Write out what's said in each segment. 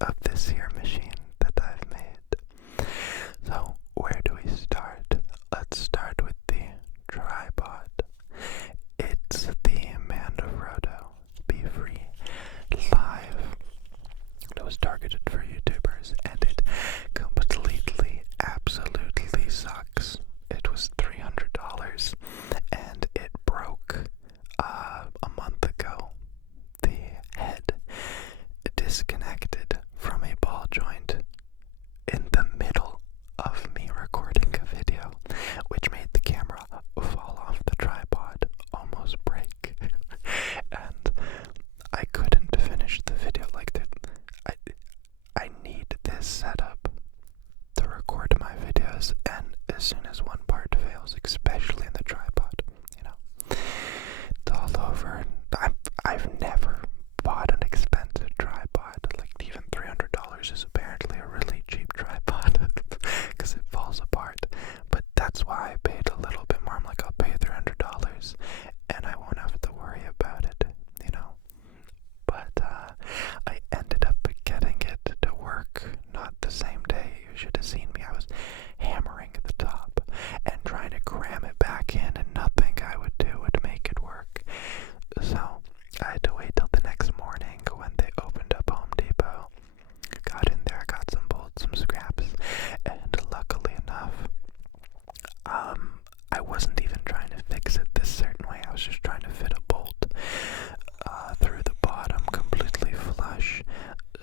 of this here machine that I've made. So where do we start? Let's start with the tripod. It's the Manfrotto Be Free Live. It was targeted for YouTubers, and it completely, absolutely sucks. It was $300, and it broke a month ago. The head disconnected from a ball joint in the middle of me recording a video, which made the camera fall off the tripod, almost break. And I couldn't finish the video like that. I need this setup to record my videos, and as soon as one part fails, especially in the tripod, it's all over. I've never bought an expensive tripod. Like, even $300 is apparently a really cheap tripod because it falls apart. But that's why I paid a little bit more. I'm like, I'll pay $300 and I won't have to worry about it, But I ended up getting it to work not the same day. You should have seen me. I was hammering the top and trying to cram it back in, and nothing I would do would make it work. So I had to wait till the next morning when they opened up Home Depot. Got in there, got some bolts, some scraps, and luckily enough, I wasn't even trying to fix it this certain way. I was just trying to fit a bolt through the bottom completely flush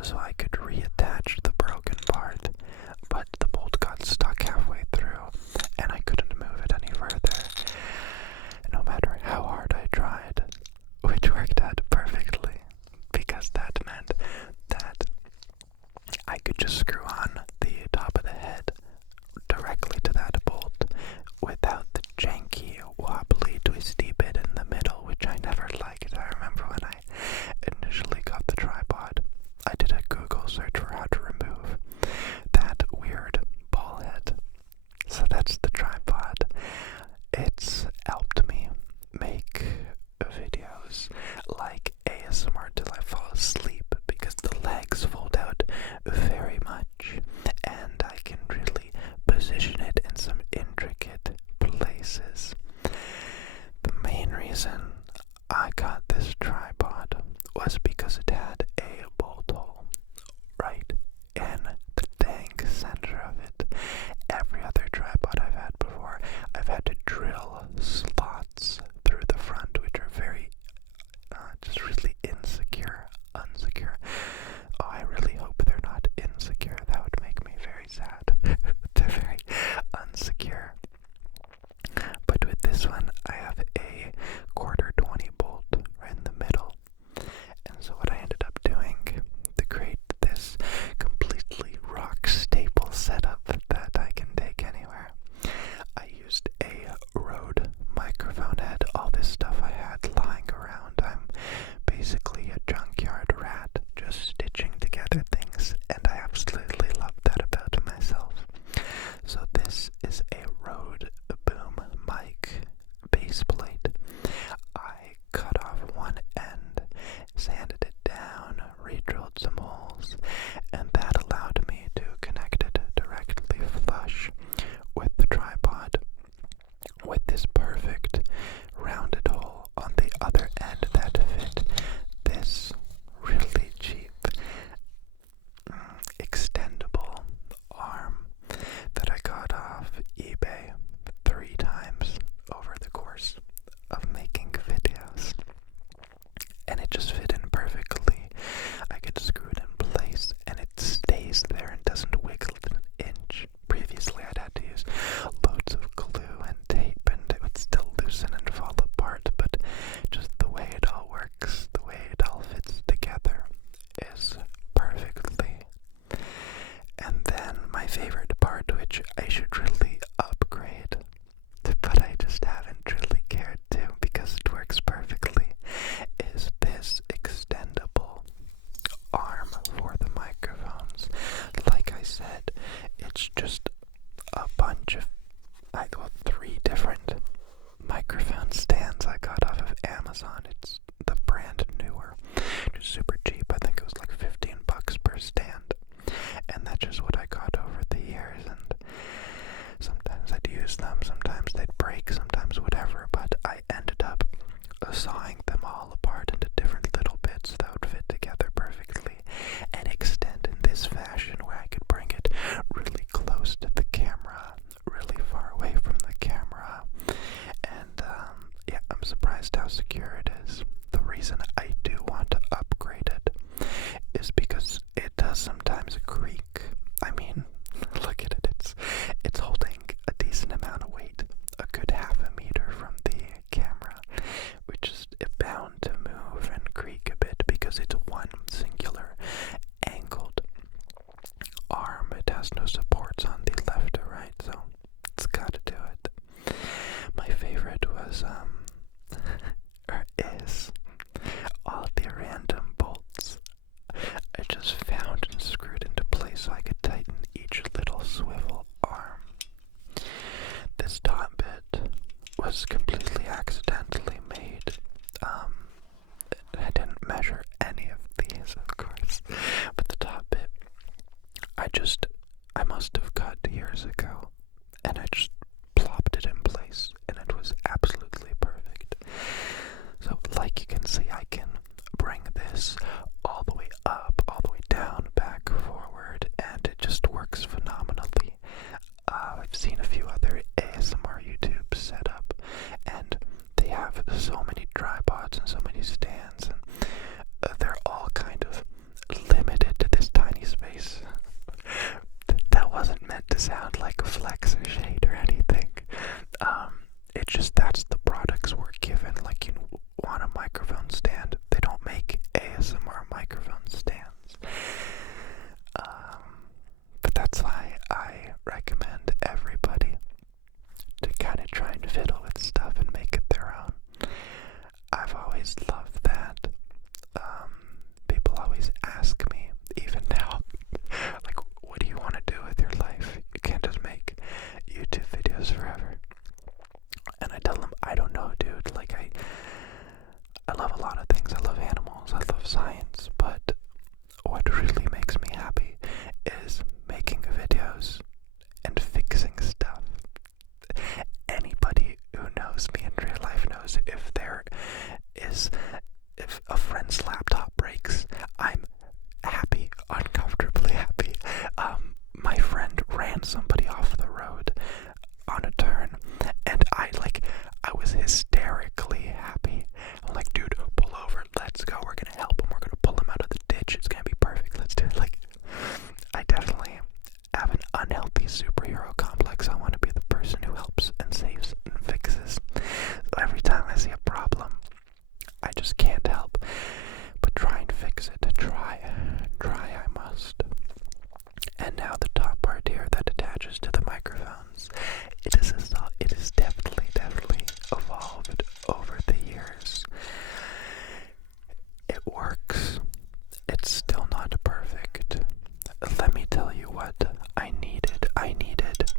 so I could reattach the broken part, but the bolt got stuck halfway through and I couldn't move it any further, no matter how hard I tried, which worked out perfectly because that meant that I could just screw on the top of the head directly to that bolt without the janky, wobbly, twisty bit in the middle, which I never liked. I remember when I initially got the tripod, I did a Google search for how to remove that weird ball head. So that's the tripod. It's helped me make videos like ASMR till I fall asleep because the legs fold out very much and I can really position it in some intricate places. The main reason I got this tripod was because it had a bolt hole right in the dang center of it. Every other tripod I've had before, I've had to drill slots through the front, which are very, just really unsecure. Oh, I really hope they're not insecure. That would make me very sad. They're very unsecure. But with this one, I have a quarter 20 bolt right in the middle. And so what I ended up doing to create this completely rock staple setup that I can take anywhere, I used a Rode microphone head. All this stuff I had lying around. I'm basically a junkyard rat, just stitching together things, and I absolutely love that about myself. So this is a Rode boom mic base plate. I cut off one end, sanded it down, re-drilled some holes, and that allowed me to connect it directly flush with the tripod with this perfect rounded hole on the other end that fit this really cheap extendable arm that I got off eBay 3 times over the course of making videos, and it just fit in perfectly. I could screw it in because it's one singular angled arm. It has no supports on the left or right, so it's gotta do it. My favorite was, or is, all the random bolts I just found and screwed into place so I could tighten each little swivel arm. This top bit was completely accidentally made. I didn't measure any of these, of course, but the top bit, I must have cut years ago, and I just plopped it in place, and it was absolutely perfect. So, like you can see, I can bring this all the way up, all the way down, back, forward, and it just works phenomenally. I've seen a few other ASMR YouTube set up, and they have so many tripods and so many stands, and they're all kind of limited to this tiny space. That wasn't meant to sound like a flex or shade or anything. It's just that's the products we're given. Like, you want a microphone stand, they don't make ASMR microphone stands. But that's why I recommend everybody to kind of try and fiddle with stuff and make it their own. I've always loved that. People always ask me, even now, like, what do you want to do with your life? You can't just make YouTube videos forever. And I tell them, I don't know, dude. Like, I love a lot of things. I love animals. I love science. But what really makes me happy is making videos and fixing stuff. Anybody who knows me in real life knows if a friend's laptop breaks, I'm happy, uncomfortably happy. My friend ran somebody off the road on a turn, and I was hysterically happy. I'm like, dude, pull over, let's go, we're gonna help him, we're gonna pull him out of the ditch, it's gonna be perfect, let's do it. Like, I definitely have an unhealthy superhero complex. I want to be the person who helps and saves and fixes. So every time I see a problem, I just can't help but try and fix it. Try I must. And now the top part here that attaches to the microphones, it is definitely evolved over the years. It works. It's still not perfect. Let me tell you what I needed. I needed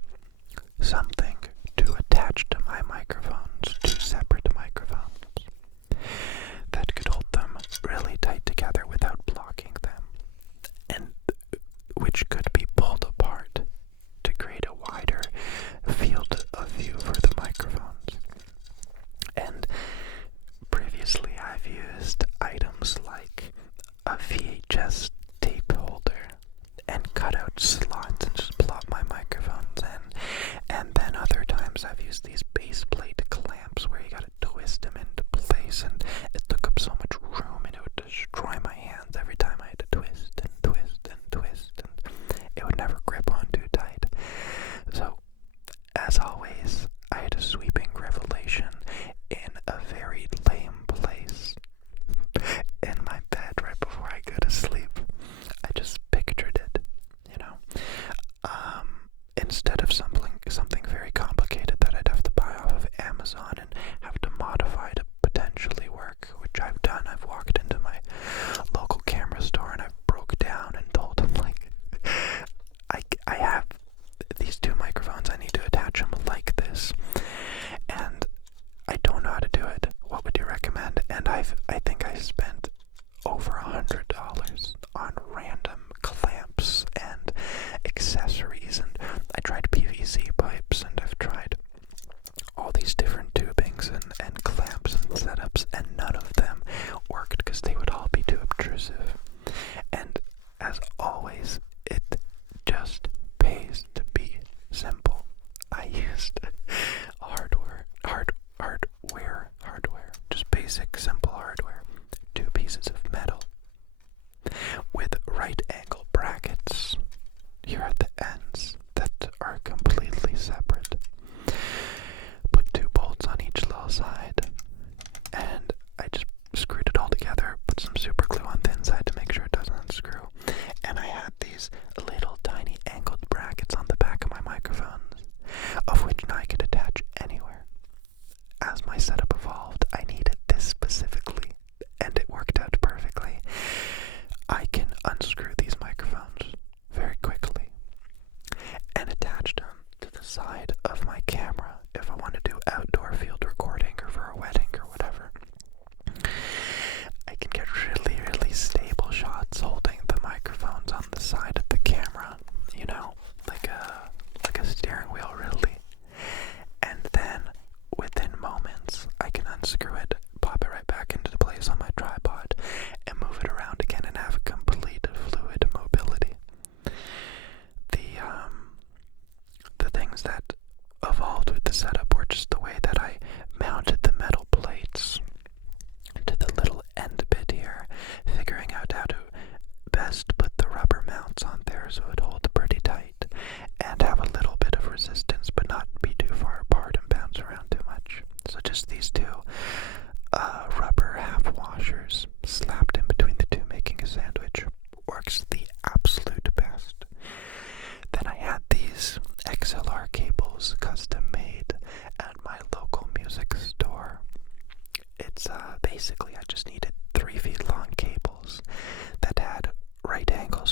something to attach to my microphones, two separate microphones, that could hold them really tight together without blocking them, and which could be pulled apart to create a wider field of view for the microphones. And previously I've used items like a VHS tape holder and cut out slots and just plop my microphones in. And then other times I've used these base plate clamps where you gotta twist them into place, and it took up so much room and it would destroy my hands every time I had to twist and twist and twist, and it would never grip on too tight. So, as always, I had a sweeping revelation in a very lame place. In my bed right before I go to sleep. I just pictured it, you know. Instead of something very complicated that I'd have to buy off of Amazon and have to modify to potentially work, which I've done. I've walked into my local camera store and I've broke down and told them, like, I have these two microphones, I need to attach them like this, and I don't know how to do it. What would you recommend? And I think I spent over $100 on random clamps and accessories, and I tried PVC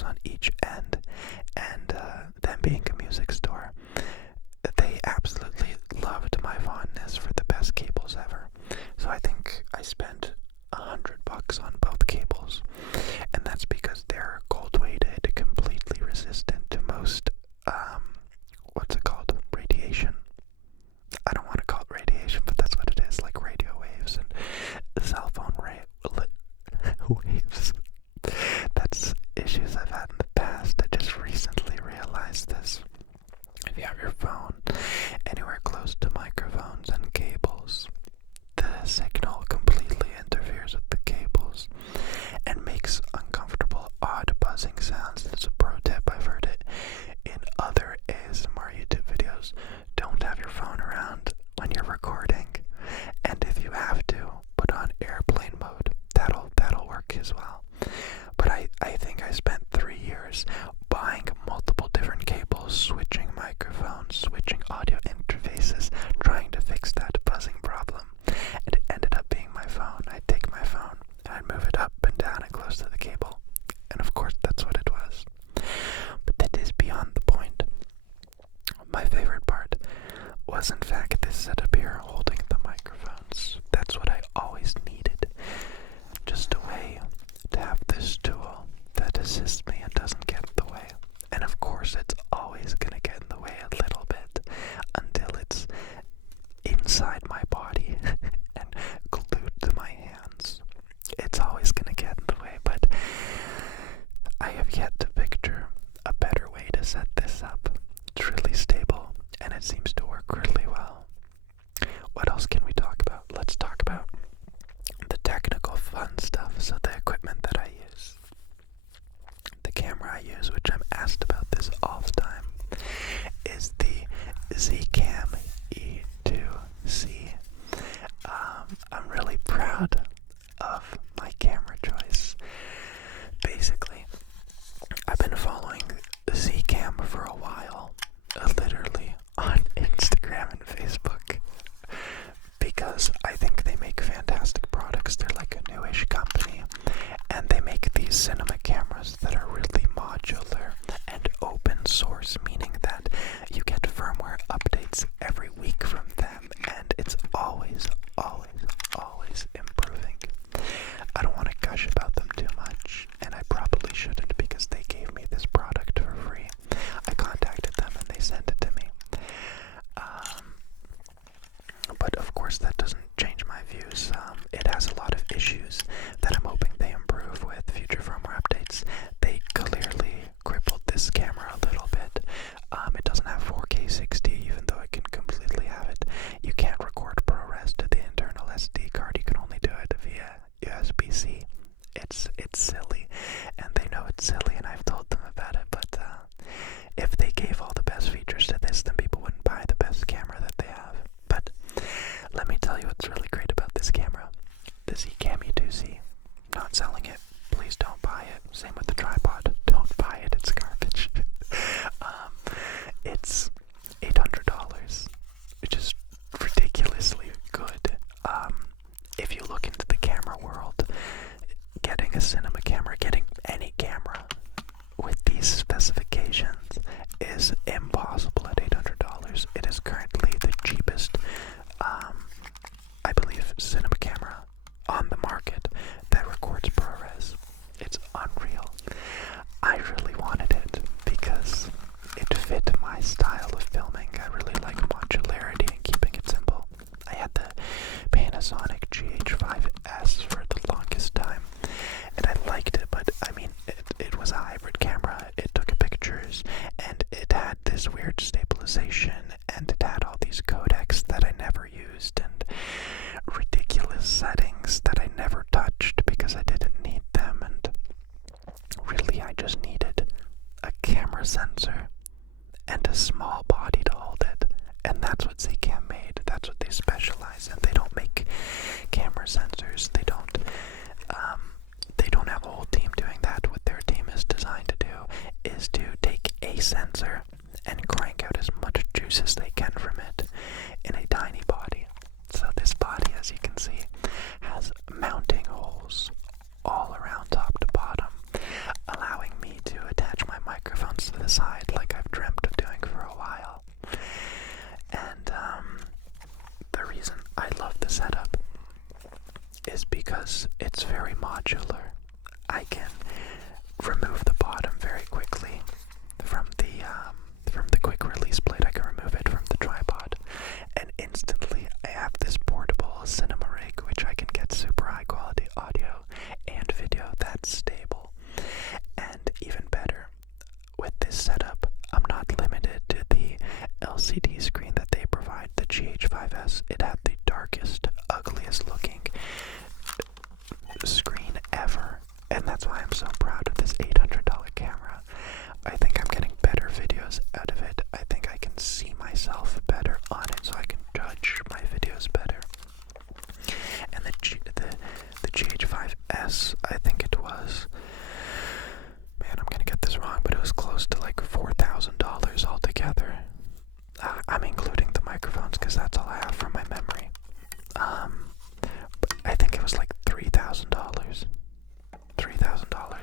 on each end, and them being a music store, they absolutely loved my fondness for the best cables ever. So I think I spent $100 on both cables, and that's because they're gold weighted, completely resistant to most what's it called? Radiation. I don't want to call it radiation, but that's what it is, like radio waves and cell phone waves. That's issues I've had in the past. I just recently realized this. If you have your phone anywhere close to microphones and cables, the signal completely interferes with the cables and makes uncomfortable, odd buzzing sounds. It's a pro tip. I've heard it in other ASMR YouTube videos. Don't have your phone around when you're recording, and if you have to, put on airplane mode. That'll work as well. But I think I spent 3 years buying multiple different cables, switching microphones, switching audio interfaces, trying to fix that buzzing problem. And it ended up being my phone. I'd take my phone and I'd move it up and down and close to the cable. And of course that's what it was. But that is beyond the point. My favorite part was in fact this setup here holding the microphones. That's what I always needed. Just a way to have this tool that assists me and doesn't get in the way. And of course it's always gonna get in the way a little bit until it's inside my body and glued to my hands. It's always gonna get in the way, but I have yet to picture a better way to set this up. It's really stable and it seems to work really well. What else can we talk about? Let's talk about the technical fun stuff. So the equipment that I use, the camera I use, which I'm asked about this all the time, is the Zcam E2C. I'm really proud of my camera choice. Basically, I've been following Zcam for a while, literally on Instagram and Facebook, because I think they make fantastic products. They're like a newish company, and they make these cinema cameras that are really modular and open source, meaning that you get firmware updates every week from them, and it's always improving. I don't want to gush about them too much, and I probably shouldn't because they gave me this product for free. I contacted them and they sent it to me. But of course that doesn't change my views. It has a lot of issues that I'm hoping they improve with future firmware updates. They clearly crippled this camera a little bit. It doesn't have 4K 60, even though it can completely have it. You can't record ProRes to the internal SD card. You can only do it via USB-C. It's silly, and they know it's silly, and I've told them about it, but if they gave all the best features to this, then people wouldn't buy the best camera that they have. But let me tell you what's really great about this camera. The Zcam E2C. Not selling it. Please don't buy it. Same with the tripod. Don't buy it. It's garbage. It's $800, which is ridiculously good. If you look into the camera world, getting a cinema camera, getting any camera with these specifications is impossible at $800. It is currently the cheapest, I believe, cinema camera on the market that records ProRes. It's unreal. I really wanted it because it fit my style of filming. I really like modularity and keeping it simple. I had the Panasonic GH5S for the longest time, and I liked it, but I mean, it was a hybrid camera. It took pictures, and it had this weird stabilization, and it had all these codecs that I never used, and ridiculous settings that I never touched because I didn't need them, and really I just needed a camera sensor and a small body to hold it, and that's what Zcam made. That's what they specialize in. They don't make camera sensors. They don't have a whole team doing that. What their team is designed to do is to take a sensor and crank out as much juice as they can from it in a tiny body. So this body, as you can see, has mounting holes all around top to bottom, allowing me to attach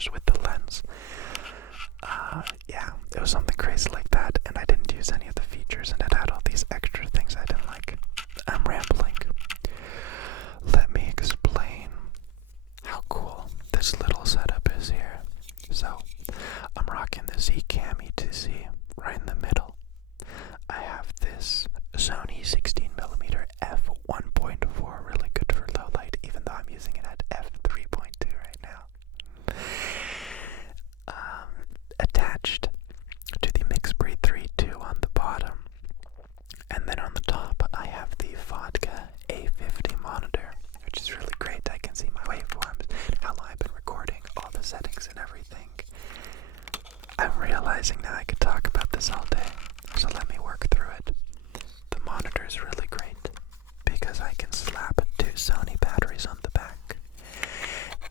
features with the lens. Yeah, it was something crazy like that, and I didn't use any of the features, and it had all these extra things I didn't like. I'm rambling. Let me explain how cool this little setup is here. So, I'm rocking the Zcam E2C right in the middle. I have this Sony 16mm f1.4, really good for low light, even though I'm using it at f3.2 right now. Attached to the MixBreed 3.2 on the bottom, and then on the top I have the Vodka A50 monitor, which is really great. I can see my waveforms, how long I've been recording, all the settings and everything. I'm realizing now I could talk about this all day, so let me work through it. The monitor is really great because I can slap 2 Sony batteries on the back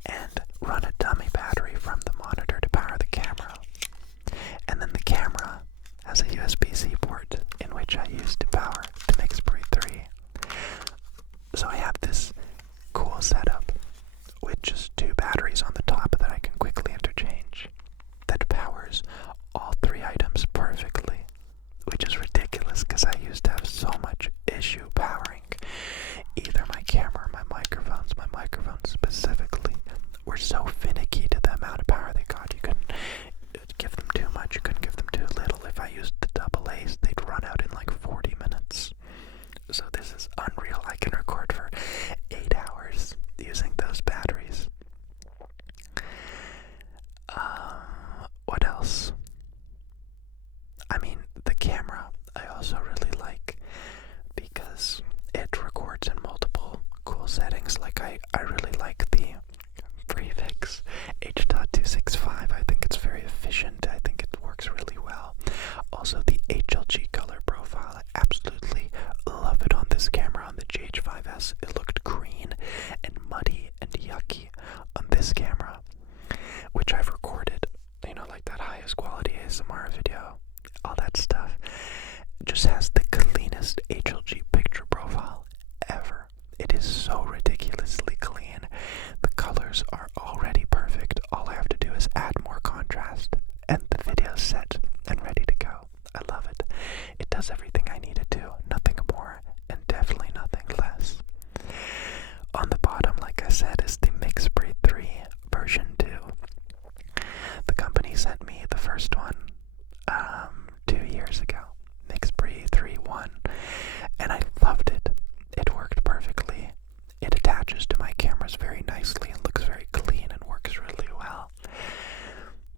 and run a dummy battery from the monitor to power the camera. And then the camera has a USB-C port in which I use to power the MixBreed 3. So I have this cool setup with just 2 batteries on the top that I can quickly interchange that powers all 3 items perfectly, which is ridiculous because I used to have so much issue powering either my camera or my microphones. My microphones specifically were so finicky to the amount of power they got. You couldn't give them too much, you couldn't give them too little. If I used the double A's, they'd run out in like 40 minutes. So this is unreal. I can record for 8 hours using those batteries. What else? I mean, the camera I also really like because it records in multiple cool settings. Like I really like the prefix H.265. I think it's very efficient. I think it works really well. Also the HLG color profile, I absolutely love it on this camera. On the GH5S, it looked green and muddy and yucky on this camera, which I've recorded, like that highest quality ASMR video, all that stuff. It just has the cleanest HLG picture profile ever. It is so ridiculously clean. The colors are already perfect. All I have to do is add more contrast, and the video's set and ready to go. I love it. It does everything I need it to. Nothing more, and definitely nothing less. On the bottom, like I said, is the MixBreed 3 version 2. The company sent me the first one 2 years ago, MixBreed 3.1, and I loved it. It worked perfectly. It attaches to my cameras very nicely and looks very clean and works really well.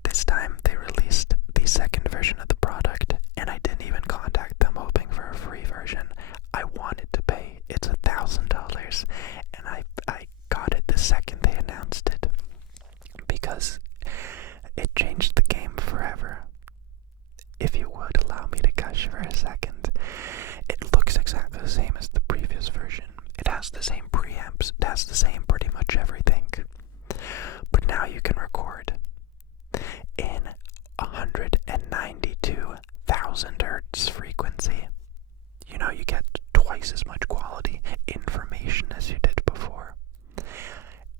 This time they released the second version of the product, and I didn't even contact them hoping for a free version. I wanted to pay. It's $1,000, and I got it the second they announced it because it changed the game forever. If you would allow me to gush for a second, it looks exactly the same as the previous version. It has the same preamps, it has the same pretty much everything. But now you can record in 192,000 hertz frequency. You get twice as much quality information as you did before.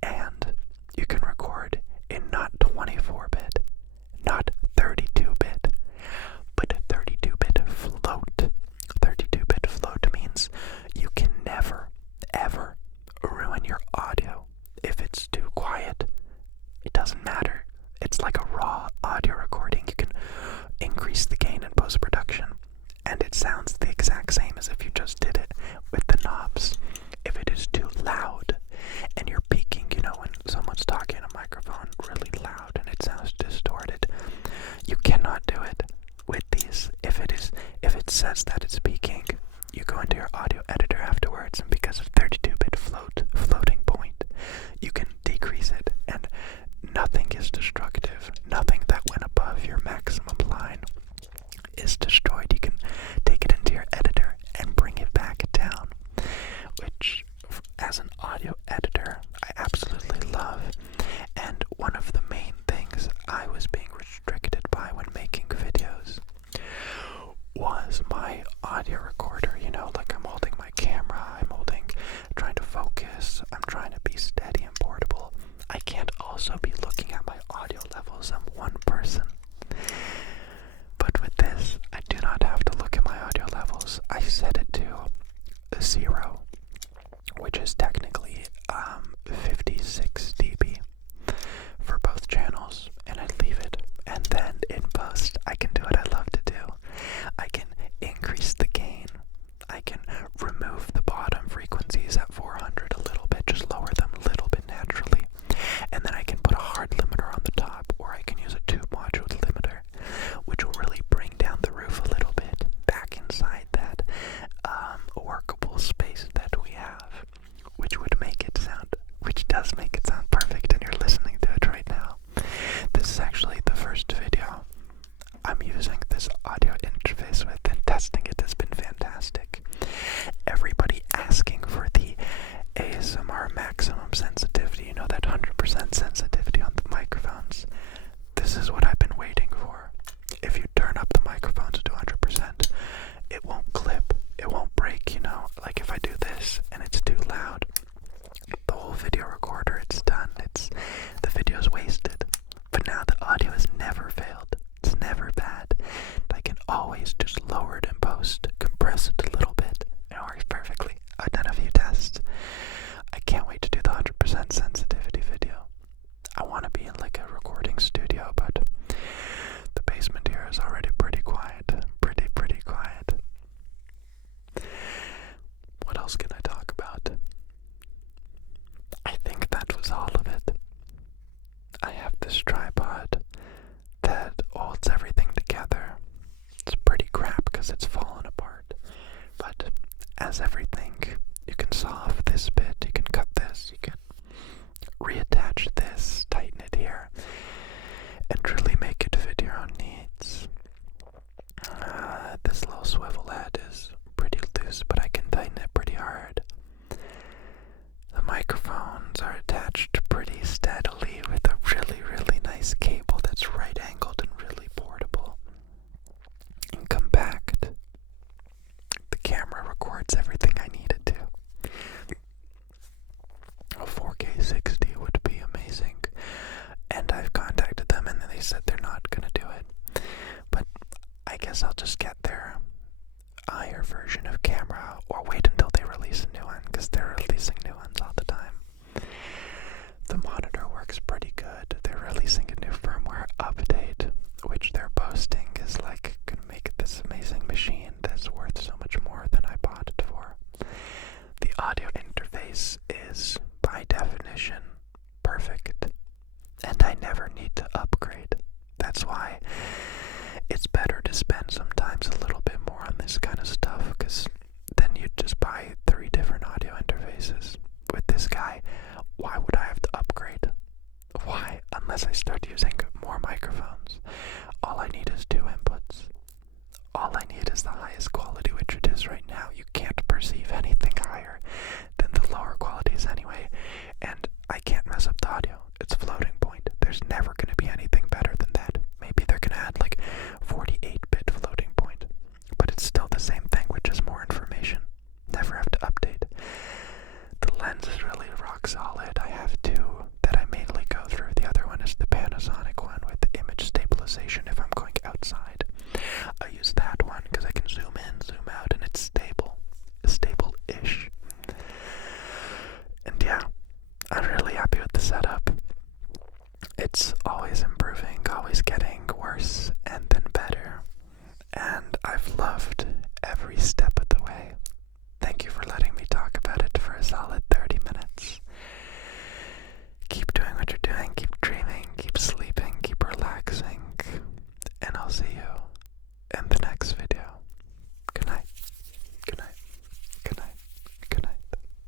And you can record in not 24-bit, not 32-bit, but 32-bit float. 32-bit float means you can never, ever ruin your audio. If it's too quiet, it doesn't matter. It's like a raw audio recording. You can increase the gain in post-production, and it sounds the exact same as if you just did it with the knobs. If it is too loud and you're peaking, when someone's talking in a microphone really loud and it sounds distorted, you cannot do it with these. If it says that it's peaking, you go into your audio editor afterwards, and because of 32-bit floating point, you can decrease it, and nothing is destructive. Nothing that went above your maximum line is destroyed. You can take it into your editor and bring it back down, which as an audio editor I absolutely love. And one of the main things I was being restricted by when making videos was my audio recorder. Like I'm holding my levels. I'm one person. But with this, I do not have to look at my audio levels. I set it to 0, which is technically 56 dB for both channels, and I leave it. And then in post, I can do what I love to do. I can increase the gain. I can remove the bottom frequencies at 400 a little bit, just lower them a little bit naturally. And then I can put a hard limiter on the top, or I can use a tube module limiter, which will really bring down the roof a little bit back inside that workable space that we have, which does make it sound perfect, and you're listening to it right now. This is actually the first video I'm using this audio interface with, and testing it has been fantastic. Everybody asking for the ASMR maximum sensitivity, you know, that 100% sensitivity on the microphones. This is what I've been waiting for. If you turn up the microphones to 100%, it won't clip, it won't break, you know. Like if I do this and it's too loud, the whole video recorder, it's done. The video's wasted. But now the audio has never failed. It's never bad. I can always just lower it in post, compress it a little bit, and it works perfectly. I've done a few tests. I can't wait to do the 100% sensitivity video. I want to be in like a recording studio, but the basement here is already pretty quiet. Pretty quiet. What else can I talk about? I think that was all of it. I have this tripod that holds everything together. It's pretty crap because it's fallen apart. But as everything, you can saw off this bit, you can cut this, you can reattach this, tighten it here, and really make it fit your own needs. This little swivel head is pretty loose, but I can tighten it pretty hard. The microphones are attached pretty steadily with a really nice cable that's right angled and really portable and compact. The camera records everything I need it to. A 4K 60 would be amazing, and I've contacted them and they said they're not gonna do it. But I guess I'll just get their higher version of camera or wait until they release a new one, because they're releasing new ones all the time. The monitor works pretty good. They're releasing a